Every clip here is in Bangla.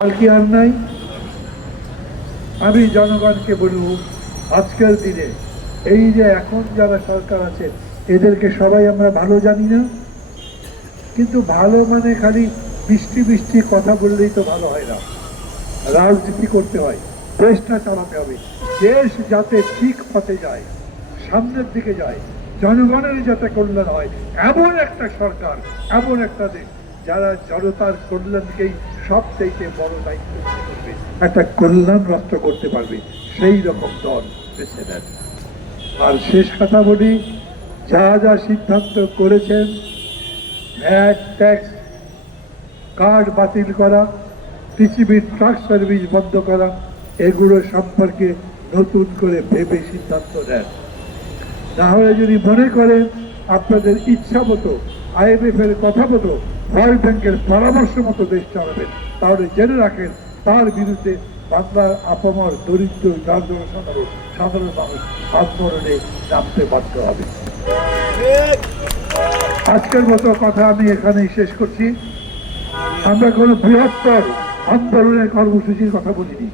কি আর নাই? আমি জনগণকে বলব, আজকের দিনে এই যে এখন যারা সরকার আছে, এদেরকে সবাই আমরা ভালো জানি না, কিন্তু ভালো মানে খালি বৃষ্টি বৃষ্টি কথা বললেই তো ভালো হয় না। রাজনীতি করতে হয়, দেশটা চালাতে হবে, দেশ যাতে ঠিক পথে যায়, সামনের দিকে যায়, জনগণের যাতে কল্যাণ হয়, এমন একটা সরকার, এমন একটা দেশ। যারা জনতার কল্যাণকেই সব থেকে বড় দায়িত্ব করবে, একটা কল্যাণ রাষ্ট্র করতে পারবে, সেই রকম দল বেছে নেন। আর শেষ কথা বলি, যা যা সিদ্ধান্ত করেছেন ভ্যাট ট্যাক্স, কার্ড বাতিল করা, পৃথিবীর ট্রাক সার্ভিস বন্ধ করা, এগুলো সম্পর্কে নতুন করে ভেবে সিদ্ধান্ত নেন। না হলে যদি মনে করেন, আপনাদের ইচ্ছা মতো আইএমএফ এর কথা মতো ওয়ার্ল্ড ব্যাংকের পরামর্শ মতো দেশ চালাবেন তাহলে জেনে রাখেন, তার বিরুদ্ধে বাংলার আপামর দরিদ্র দারিদ্র সাধারণ সাধারণ মানুষ আন্দোলনে নামতে বাধ্য হবে। আজকের মতো কথা আমি এখানেই শেষ করছি। আমরা কোনো বৃহত্তর আন্দোলনের কর্মসূচির কথা বলিনি,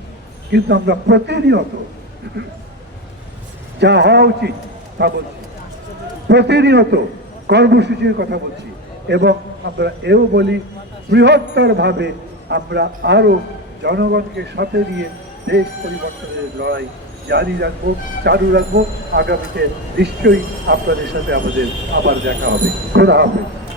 কিন্তু আমরা প্রতিনিয়ত যা হওয়া উচিত তা বলছি। প্রতিনিয়ত কর্মসূচির কথা বলছি। এবং আমরা এও বলি বৃহত্তরভাবে আমরা আরও জনগণকে সাথে নিয়ে দেশ পরিবর্তনের লড়াই জারি রাখব, চালু রাখব। আগামীতে নিশ্চয়ই আপনাদের সাথে আমাদের আবার দেখা হবে। খোদা হাফেজ।